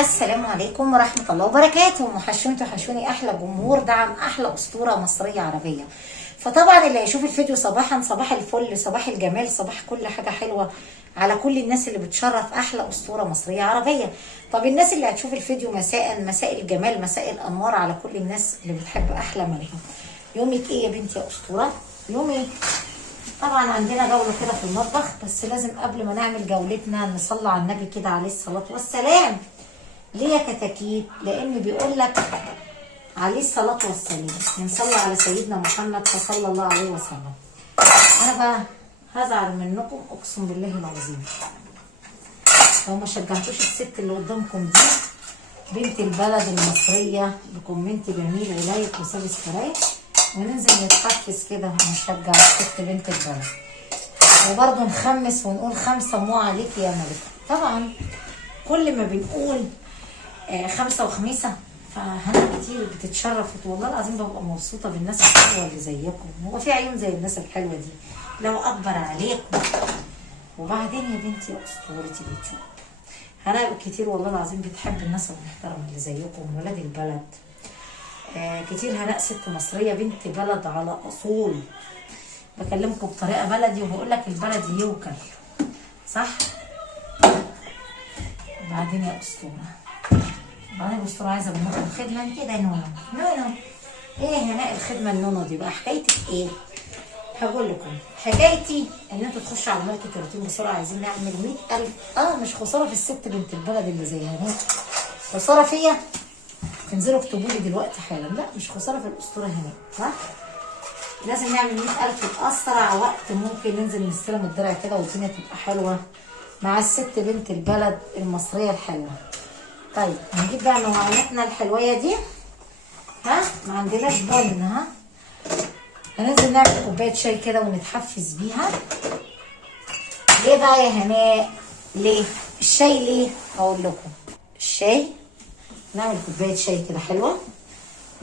السلام عليكم ورحمة الله وبركاته. وحشوني أحلى جمهور دعم أحلى أسطورة مصرية عربية. فطبعا اللي هيشوف الفيديو صباحا صباح الفل، صباح الجمال، صباح كل حاجة حلوة على كل الناس اللي بتشرف أحلى أسطورة مصرية عربية. طب الناس اللي هتشوف الفيديو مساء، مساء الجمال، مساء الأنوار على كل الناس اللي بتحب أحلى مليحة. يومك إيه يا بنتي يا أسطورة؟ يومي طبعا عندنا جولة كده في المطبخ، بس لازم قبل ما نعمل جولتنا نصلي على النبي كده عليه الصلاة والسلام. ليه يا كتاكيت؟ لأن بيقول لك عليه الصلاة والسلام نصلي على سيدنا محمد صلى الله عليه وسلم. أنا بقى هزعل منكم أقسم بالله العظيم لو ما شجعتوش الست اللي قدامكم دي بنت البلد المصرية بكومنت جميل ولايك وسبسكرايب، وننزل نتحفز كده ونشجع الست بنت البلد، وبرضه نخمس ونقول خمسة مو عليكي يا ملكة. طبعا كل ما بنقول خمسة وخميسة فهنا كتير بتتشرف، والله العظيم ببقى مبسوطة بالناس الحلوة اللي زيكم. هو في عيون زي الناس الحلوة دي لو أكبر عليكم. وبعدين يا بنتي يا أسطورة اليوتيوب هنا كتير والله العظيم بتحب الناس المحترمة اللي زيكم ولاد البلد. كتير هناء ست مصرية بنت بلد على أصول، بكلمكم بطريقة بلدي وبقول لك البلد يوكل صح. وبعدين يا أسطورة، بعدين الأسطورة عايزة منكم خدمة كده يا نونو. نونو ايه هناء الخدمة النونو دي بقى حكايتك ايه؟ هقول لكم حكايتي ان انتوا تخشوا على ملكة الروتين بسرعة. عايزين نعمل 100,000 مش خسارة في الست بنت البلد اللي زي هناء، خسارة فيا تنزلوا اكتبوا لي دلوقتي حالا. لا مش خساره في الاسطوره هنا صح. لازم نعمل 100,000 في اسرع وقت ممكن. ننزل نستلم الدرع كده والدنيا تبقى حلوه مع الست بنت البلد المصريه الحلوه. طيب هنجيب بقى مواعيناتنا الحلويه دي. ما عندناش بن. هننزل نعمل كوبايه شاي كده ونتحفز بيها. ليه بقى يا هناء؟ ليه الشاي؟ ليه؟ هقول لكم الشاي نعمل كوبايه شاي كده حلوه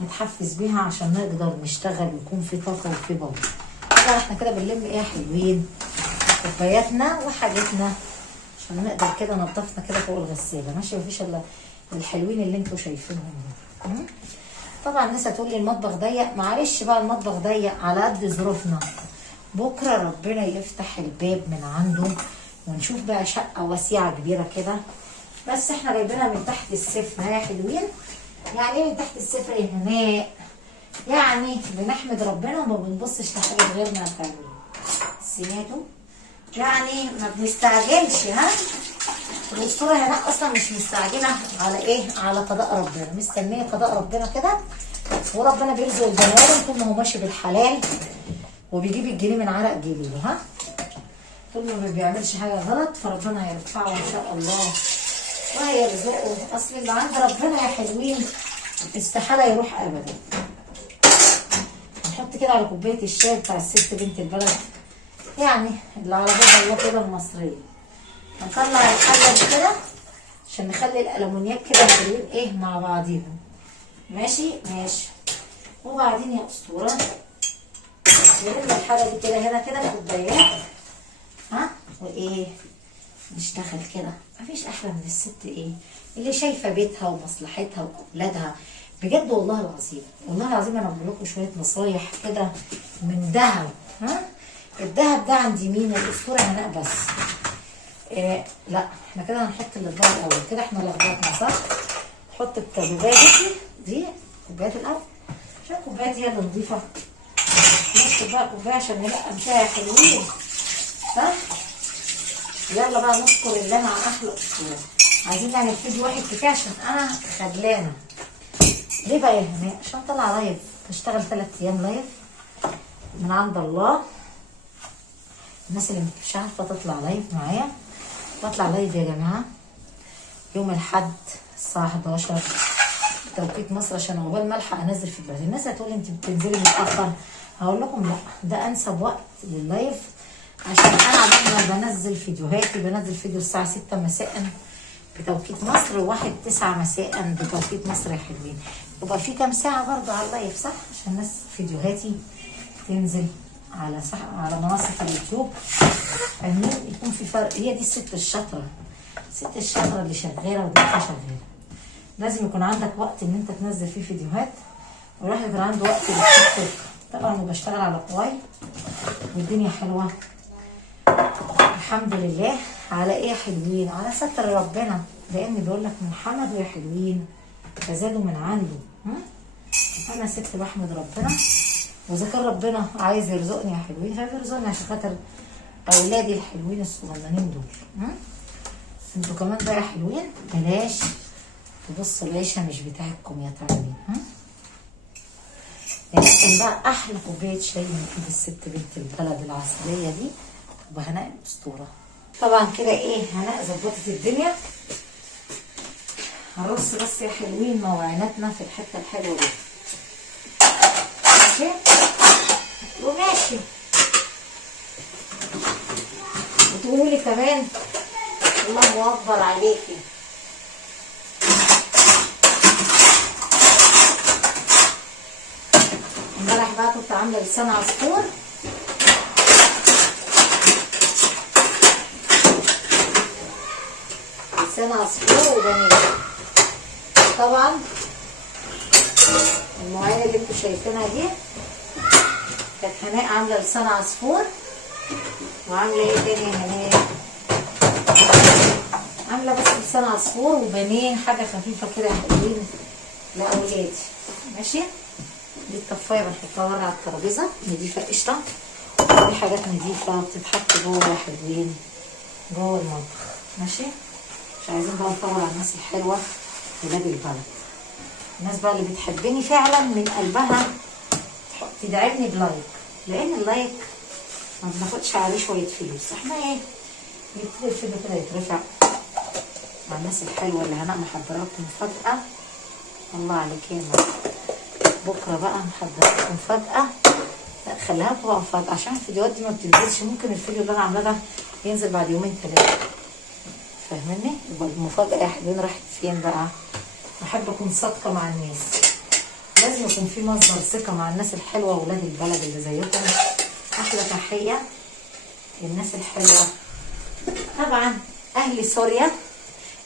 نتحفز بيها عشان نقدر نشتغل ويكون في طاقه وفي باور. طبعا احنا كده بنلم ايه حلوين كوباياتنا وحاجتنا عشان نقدر كده نضفنا كده فوق الغساله. ماشي مفيش الا الحلوين اللي انتوا شايفينهم دول. طبعا الناس هتقول لي المطبخ ضيق. معلش بقى المطبخ ضيق على قد ظروفنا. بكره ربنا يفتح الباب من عنده ونشوف بقى شقه واسعه كبيره كده، بس احنا جايبينها من تحت الصفر يا حلوين. يعني ايه من تحت الصفر يا هناء؟ يعني بنحمد ربنا وما بنبصش لحاجه غيرنا يا حلوين. سمعتوا؟ يعني ما بنستعجلش. الاسطوره هناء اصلا مش مستعجله على ايه؟ على قضاء ربنا، مستنيه قضاء ربنا كده، وربنا بيرزق البني ادم طول ما هو ماشي بالحلال وبيجيب الجنيه من عرق جبينه. طول ما بيعملش حاجه غلط فربنا هيرفعه ان شاء الله وهيرزقه. اصل اللي عند ربنا يا حلوين استحاله يروح ابدا. نحط كده على كوبايه الشاي بتاع الست بنت البلد يعني اللي على باب الله كده المصريه. هنطلع الحله دي كده عشان نخلي الالومنيات كده حلوين ايه مع بعضيهم. ماشي ماشي. وبعدين يا اسطوره نلم الحله دي كده هنا كده كوبايات وايه نشتغل كده. مفيش احلى من الست ايه اللي شايفه بيتها ومصلحتها واولادها. بجد والله العظيم والله العظيم انا بقول لكم شويه نصايح كده من ذهب. الذهب ده عند مين؟ الاسطوره هناء بس. لا احنا كده هنحط الاطباق الاول كده. احنا لخبطنا صح. نحط الكوبايات دي كوبايات الاول عشان الكوبايات هي اللي نضيفه. نحط بقى كوبايه عشان نلقم فيها يا حلوين صح. يلا بقى نشكر الله مع احلى اسطوره. عايزين نعمل فيديو واحد كفايه عشان انا خدلانه. ليه بقى يا هناء؟ عشان طالعه لايف، بشتغل 3 ايام لايف من عند الله. الناس اللي مش عارفه تطلع لايف معايا بطلع لايف يا جماعه يوم الاحد الساعه 11 توقيت مصر عشان عقبال ما الحق انزل في البلد. الناس هتقول انت بتنزلي متاخر. هقول لكم لا، ده انسب وقت لللايف عشان انا عمال بنزل فيديوهاتي. بنزل فيديو الساعه 6 مساء بتوقيت مصر و1-9 مساء بتوقيت مصر يا حلوين. يبقى في كام ساعه برضه على اللايف صح عشان الناس فيديوهاتي تنزل على منصه اليوتيوب. فاهمين؟ يكون في فرق. هي دي الست الشاطره، الست الشاطره اللي شغاله ودماغها شغاله. لازم يكون عندك وقت ان انت تنزل فيه فيديوهات، والواحد يكون عنده وقت للتيك توك. طبعا بشتغل على كواي والدنيا حلوه الحمد لله. على ايه يا حلوين؟ على ستر ربنا، لان بيقول لك من حمده يا حلوين فزادوا من عنده. انا ست بحمد ربنا، واذا كان ربنا عايز يرزقني يا حلوين فبيرزقني عشان خاطر اولادي الحلوين الصغننين دول. انتوا كمان بقى يا حلوين بلاش تبصوا العيشه مش بتاعتكم يا تعبين. يعني بقى احلى كوبايه شاي من ايد الست بنت البلد العسليه دي وبهناء الاسطوره. طبعا كده ايه هناء ظبطت الدنيا. هنرص بس يا حلوين مواعيناتنا في الحته الحلوه دي. ماشي وماشي. وتقولوا لي كمان الله اكبر عليكي. امبارح بقى كنت عامله لسان عصفور، لسان عصفور وبانيه. طبعا المواعين اللي انتوا شايفينها دي كانت هناء عامله لسان عصفور، وعامله ايه تاني يا هناء؟ عامله بس لسان عصفور وبانيه، حاجه خفيفه كده حلوين لاولادي. ماشي. دي الطفايه بنحطها بره على الترابيزه نضيفه قشطه، ودي حاجات نضيفه بتتحط جوه يا حلوين جوه المطبخ. ماشي. مش عايزين بقى نطول على الناس الحلوه ولاد البلد، الناس بقى اللي بتحبني فعلا من قلبها تدعمني بلايك، لان اللايك ما بناخدش عليه شويه فلوس. احنا ايه يبتدي الفيديو كده يترفع مع الناس الحلوه اللي هناء محضراتكم مفاجاه. الله عليك يا ماما. بكره بقى محضراتكم مفاجاه، لا خليها لكم بقى مفاجاه عشان الفيديوهات دي ما بتنزلش. ممكن الفيديو اللي انا عاملاه ده ينزل بعد يومين 3، فاهمني؟ يبقى المفاجاه يا حلوين راحت فين بقى؟ بحب اكون صادقه مع الناس، لازم يكون في مصدر ثقه مع الناس الحلوه ولاد البلد اللي زيكم. احلى تحيه للناس الحلوه. طبعا اهل سوريا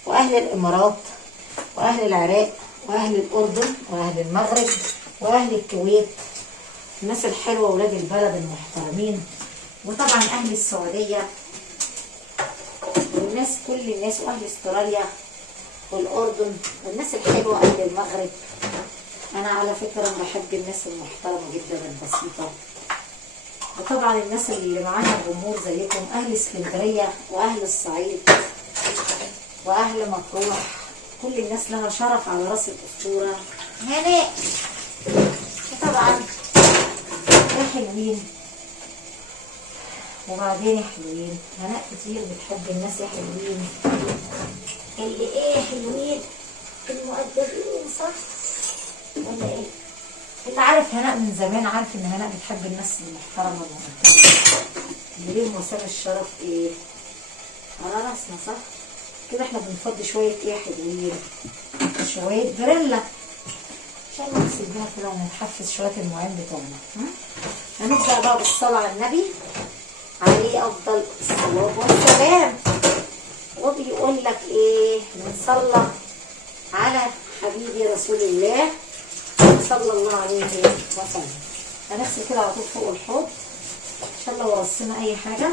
واهل الامارات واهل العراق واهل الاردن واهل المغرب واهل الكويت، الناس الحلوه ولاد البلد المحترمين، وطبعا اهل السعوديه والناس كل الناس، واهل استراليا والاردن والناس الحلوه اهل المغرب. انا على فكره بحب الناس المحترمه جدا البسيطه، وطبعا الناس اللي معانا الجمهور زيكم اهل اسكندريه واهل الصعيد واهل مطروح. كل الناس لها شرف على راس الاسطوره هناء. وطبعا يا حلوين وبعدين يا حلوين هناء كتير بتحب الناس يا حلوين اللي ايه يا حلوين المؤدبين، صح ولا ايه؟ اللي عارف هناء من زمان عارف ان هناء بتحب الناس المحترمه والمؤدبه اللي ليهم وسام الشرف ايه على راسنا، صح كده. احنا بنفضي شويه ايه يا حلوين؟ شويه جريلا عشان نغسل بيها كده ونتحفز شويه المواعين بتوعنا. هنبدا بقى بالصلاه على النبي عليه افضل الصلاه والسلام. وبيقول لك ايه؟ بنصلى على حبيبي رسول الله صلى الله عليه وسلم. هنغسل كده على طول فوق الحوض عشان لو رصينا اي حاجه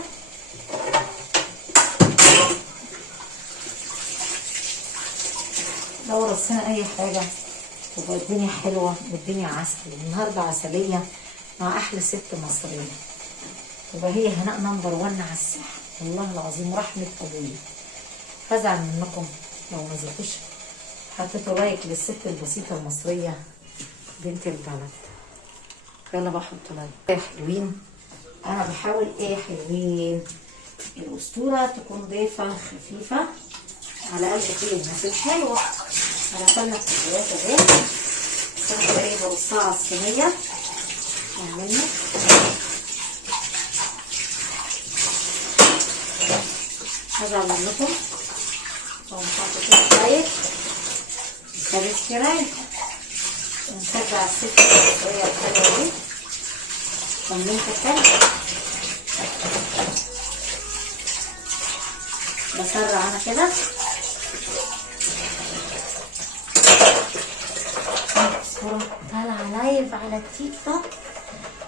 تبقى الدنيا حلوه والدنيا عسل. النهارده عسليه مع احلى ست مصريه، تبقى هي هناء نمبر 1 على الساحه. والله العظيم رحمه ابويا هزعل منكم لو ما زلتوش حطيتوا لايك للست البسيطه المصريه بنت البلد. يلا بقى حطوا لايك يا حلوين. انا بحاول ايه يا حلوين الاسطوره تكون ضيفه خفيفه على قلب كل الناس الحلوه. انا عملنا الكوبايات اهي، كنت ايه برصها على الصينيه. عملنا هزعل منكم لو مش حاطين لايك وسبسكرايب ونشجع الست المصريه الحلوه دي. كملت الحلو بسرع انا كده على التيك توك.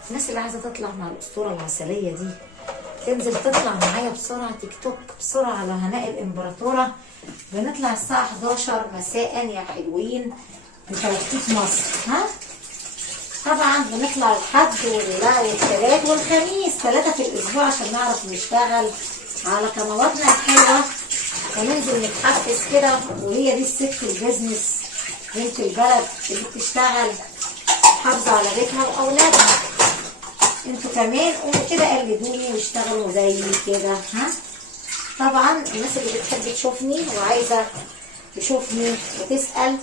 الناس اللي عايزه تطلع مع الاسطوره العسليه دي تنزل تطلع معايا بسرعه تيك توك بسرعه على هناء الامبراطوره. بنطلع الساعه 11 مساء يا حلوين بتوقيت مصر. ها طبعا بنطلع الحد والثلاث والخميس 3 في الاسبوع عشان نعرف نشتغل على قنواتنا الحلوه وننزل نتحفز كده. وهي دي الست البيزنس بنت البلد اللي بتشتغل محافظه على بيتها واولادها. انتوا كمان قوموا كده قلدوني واشتغلوا زي كده. ها طبعا الناس اللي بتحب تشوفني وعايزه تشوفني وتسال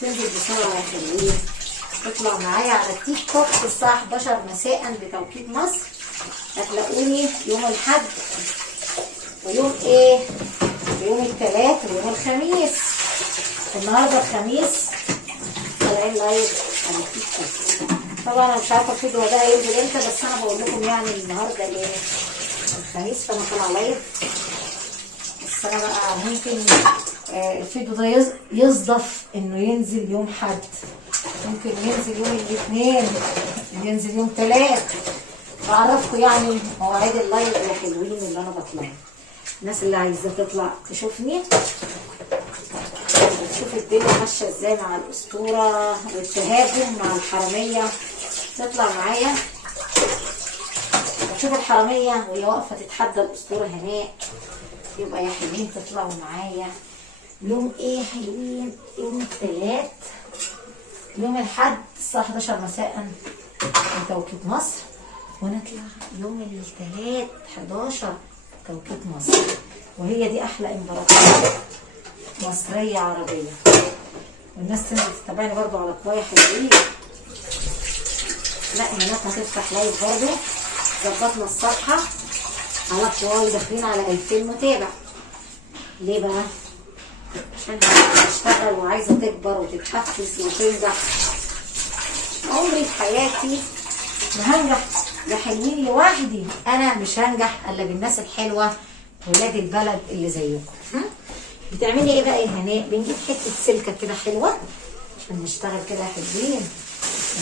تنزل بسرعه يا حلوين تطلع معايا على التيك توك الساعه 11 مساء بتوقيت مصر. هتلاقوني يوم الاحد ويوم ايه ويوم الثلاث ويوم الخميس. النهارده الخميس طالعين لايف على التيك توك. طبعا انا مش عارفه الفيديو ده هينزل امتى بس انا بقول لكم يعني النهارده ايه الخميس فانا طالعه لايف. بس انا بقى ممكن الفيديو ده يصدف انه ينزل يوم حد، ممكن ينزل يوم الاثنين، ينزل يوم ثلاث. بعرفكم يعني مواعيد اللايف يا حلوين اللي انا بطلع. الناس اللي عايزه تطلع تشوفني تشوف الدنيا ماشيه ازاي مع الاسطوره والتهاجم مع الحراميه تطلع معايا وتشوف الحراميه وهي واقفه تتحدى الاسطوره هناء. يبقى يا حلوين تطلعوا معايا يوم ايه حلوين يوم الثلاث يوم الاحد الساعه 11 مساء بتوقيت مصر ونطلع يوم الثلاث 11 توقيت مصر. وهي دي احلى امبراطوريه مصريه عربيه. والناس تنزل تتابعني برضو على قوايا حلوين. لا هناك هتفتح لايف برضو. ظبطنا الصفحه على قواي داخلين على 2000 متابع. ليه بقى؟ عشان هتشتغل وعايزه تكبر وتتحفز وتنجح. عمري في حياتي ما هنجح يا حلوين لوحدي. انا مش هنجح الا بالناس الحلوه ولاد البلد اللي زيكم. بتعملي ايه بقى يا هناء؟ بنجيب حته سلكه كده حلوه عشان نشتغل كده حلوين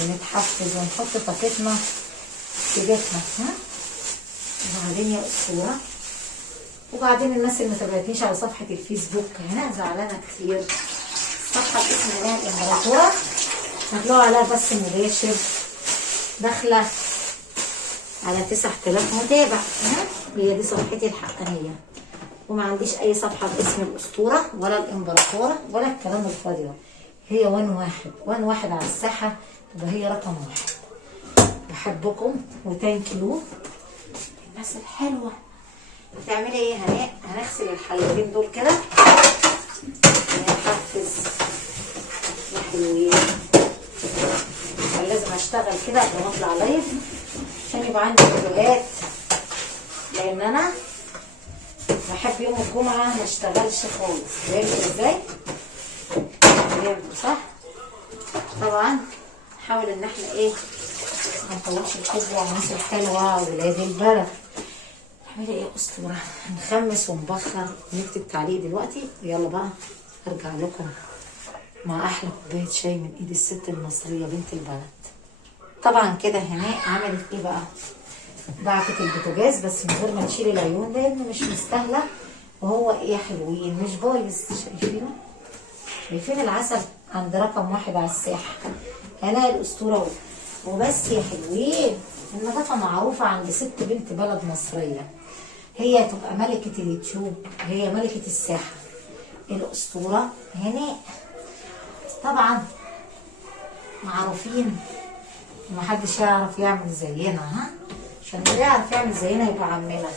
ونتحفز ونحط طاقتنا في بيتنا. وبعدين يا اسطوره وبعدين الناس اللي ما تابعتنيش على صفحه الفيسبوك هنا زعلانه كتير. صفحه باسم هناء الامبراطوره هتلاقوا عليها بس مباشر داخله على 9000 متابع. هي دي صفحتي الحقانيه وما عنديش اي صفحه باسم الاسطوره ولا الامبراطوره ولا الكلام الفاضي ده. هي وان واحد على الساحه تبقى هي رقم 1. بحبكم وثانك يو الناس الحلوه. بتعملي ايه يا هناء؟ هنغسل الحلتين دول كده ونحفز يا حلوين. كان لازم اشتغل كده قبل ما اطلع لايف عشان يبقى عندي فيديوهات لان انا بحب يوم الجمعه ما اشتغلش خالص. فهمتوا ازاي؟ فهمتوا صح؟ طبعا نحاول ان احنا ايه ما نطولش الخطوه على الناس الحلوه وولاد البلد. نعمل ايه يا اسطوره؟ نخمس ونبخر ونكتب تعليق دلوقتي ويلا بقى ارجع لكم مع احلى كوبايه شاي من ايد الست المصريه بنت البلد. طبعا كده هناء عملت ايه بقى؟ دعكت البوتاجاز بس من غير ما نشيل العيون لان مش مستاهله. وهو ايه يا حلوين مش بايظ. شايفين العسل عند رقم 1 على الساحه هناء الاسطوره وبس يا حلوين. النظافه معروفه عند ست بنت بلد مصريه. هي تبقى ملكه اليوتيوب هي ملكه الساحه الاسطوره هناء. طبعا معروفين ومحدش يعرف يعمل زينا. عشان اللي يعرف يعمل زينا يبقى عمنا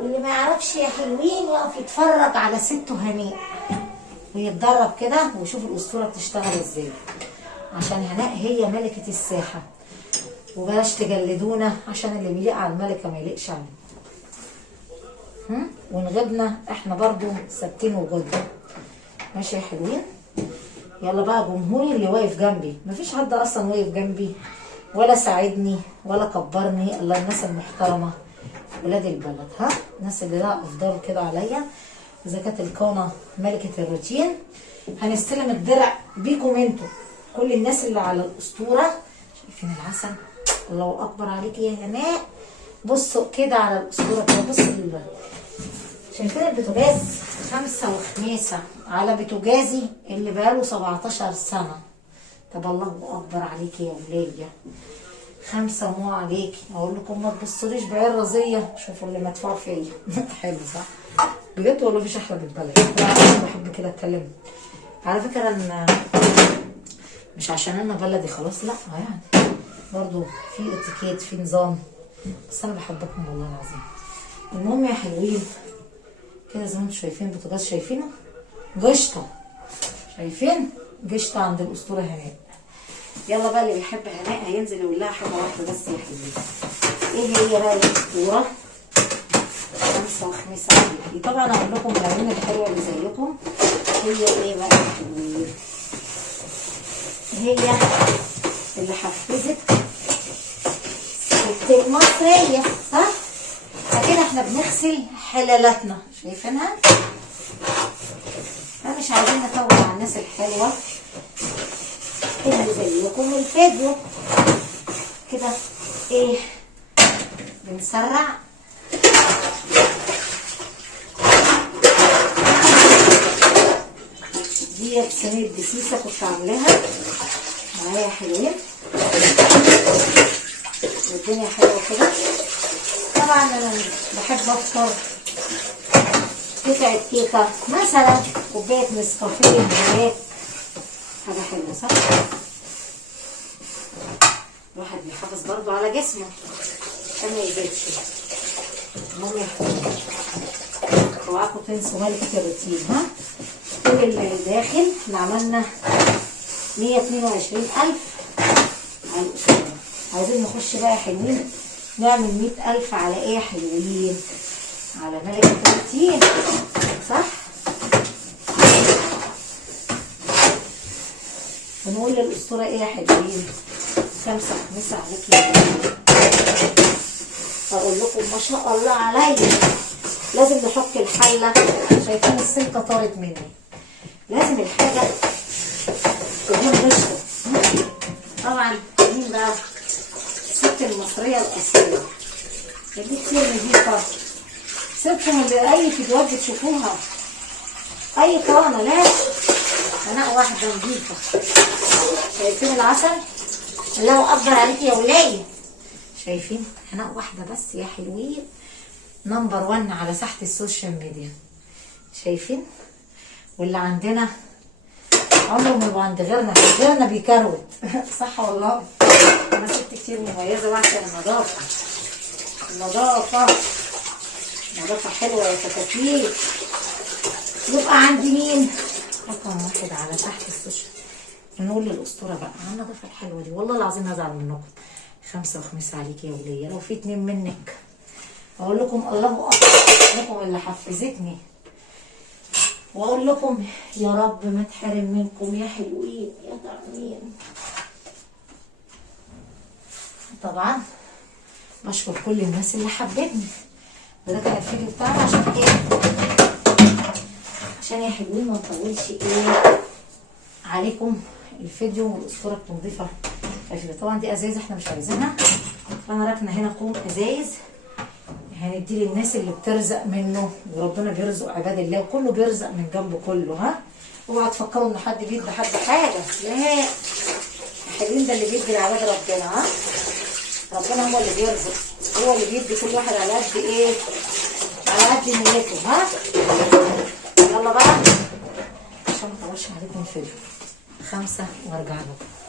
واللي ما يعرفش يا حلوين يقف يتفرج على سته هناء ويتدرب كده ويشوف الاسطوره بتشتغل ازاي. عشان هناء هي ملكه الساحه وبلاش تجلدونا عشان اللي بيليق على الملكه ما يليقش علينا. ونغبنا احنا برضو ثابتين وجودنا. ماشي يا حلوين؟ يلا بقى جمهوري اللي واقف جنبي. مفيش حد اصلا واقف جنبي ولا ساعدني ولا كبرني الا الناس المحترمه ولاد البلد. الناس اللي لها افضال كده عليا. اذا كانت الكونه ملكه الروتين هنستلم الدرع بيكم انتوا كل الناس اللي على الاسطوره. شايفين العسل؟ الله اكبر عليكي يا هناء. بصوا كده على الاسطوره كده، بصوا شايفين البوتاجاز 5 وخميسة على بوتاجازي اللي بقاله 17 سنة. طب الله اكبر عليكي يا ولية. 5 مو عليكي. اقول لكم ما تبصوليش بعين رزية. شوفوا اللي مدفوع فيا. حلو صح؟ بجد والله مفيش احلى من البلد. انا بحب كده اتكلم على فكرة ان مش عشان انا بلدي خلاص، لا يعني برضو في اتيكيت، في نظام، بس انا بحبكم والله العظيم. المهم يا حلوين كده زي ما انتم شايفين البوتاجاز، شايفينه قشطه، شايفين قشطه عند الاسطوره هناء. يلا بقى اللي بيحب هناء هينزل يقول لها حاجه واحده بس يا حلوين. ايه هي بقى الاسطوره؟ 5 وخميسة عليكي. طبعا اقول لكم العيون الحلوه اللي زيكم هي ايه بقى يا حلوين؟ هي اللي حفزت الست المصريه، صح؟ فكده احنا بنغسل حلالاتنا، شايفينها؟ فمش عايزين نطول على الناس الحلوه اللي زيكم الفيديو كده. ايه بنسرع ديت صينيه بسيسه كنت عاملاها معايا حلوين والدنيا حلوه كده. طبعا انا بحب افطر قطعه كيكه مثلا، كوبايه نسكافيه، هناك حاجه حلوه صح؟ الواحد بيحافظ برضو على جسمه عشان ما يزيدش. المهم يا حبيبي اوعاكم تنسوا ملكه الروتين. ها كل اللي داخل احنا عملنا 122,000 على الاسبوع. عايزين نخش بقى يا حلوين نعمل 100,000 على ايه يا حلوين؟ على ملكة الروتين صح؟ ونقول للاسطوره ايه يا حلوين؟ 5 وخميسة عليكي يا حلوين. اقول لكم ما شاء الله عليا. لازم نحك الحله. شايفين السلكه طارت مني. لازم الحاجه تكون قشطه. طبعا مين بقى؟ الست المصريه الاصيله اللي كتير نضيفه. سيبكم اللي اي فيديوهات بتشوفوها اي قناه، لا قناه واحده نضيفه. شايفين العسل؟ الله اكبر عليكي يا ولايه. شايفين قناه واحده بس يا حلوين، نمبر 1 على ساحه السوشيال ميديا. شايفين؟ واللي عندنا عمره ما يبقى عند غيرنا بيكروت. صح والله. انا ست كتير مميزه وعشان النظافه. نظافه حلوه يا فتاتيل. يبقى عندي مين؟ رقم 1 على ساحه السوشيال. نقول للاسطوره بقى على النظافه الحلوه دي. والله العظيم هزعل منكم. 5 وخميسة عليكي يا وليه. لو في 2 منك اقول لكم الله اكبر لكم اللي حفزتني، واقول لكم يا رب ما تحرم منكم يا حلوين يا طعمين. طبعا بشكر كل الناس اللي حبتني. وده كان الفيديو بتاعنا عشان ايه؟ عشان يا حلوين ما نطولش ايه عليكم الفيديو. والاسطوره بتنضيفها. طبعا دي ازايز احنا مش عايزينها، فانا راكنه هنا كوم ازايز هندي للناس اللي بترزق منه. وربنا بيرزق عباد الله وكله بيرزق من جنب كله. ها اوعوا تفكروا ان حد بيدي حد حاجه، لا الحلوين ده اللي بيدي لعباد ربنا. ها ربنا هو اللي بيرزق، هو اللي بيدي كل واحد على قد ايه؟ على قد نيته. ها يلا بقى عشان ما اطولش عليكم الفيديو. 5 وارجع لكم.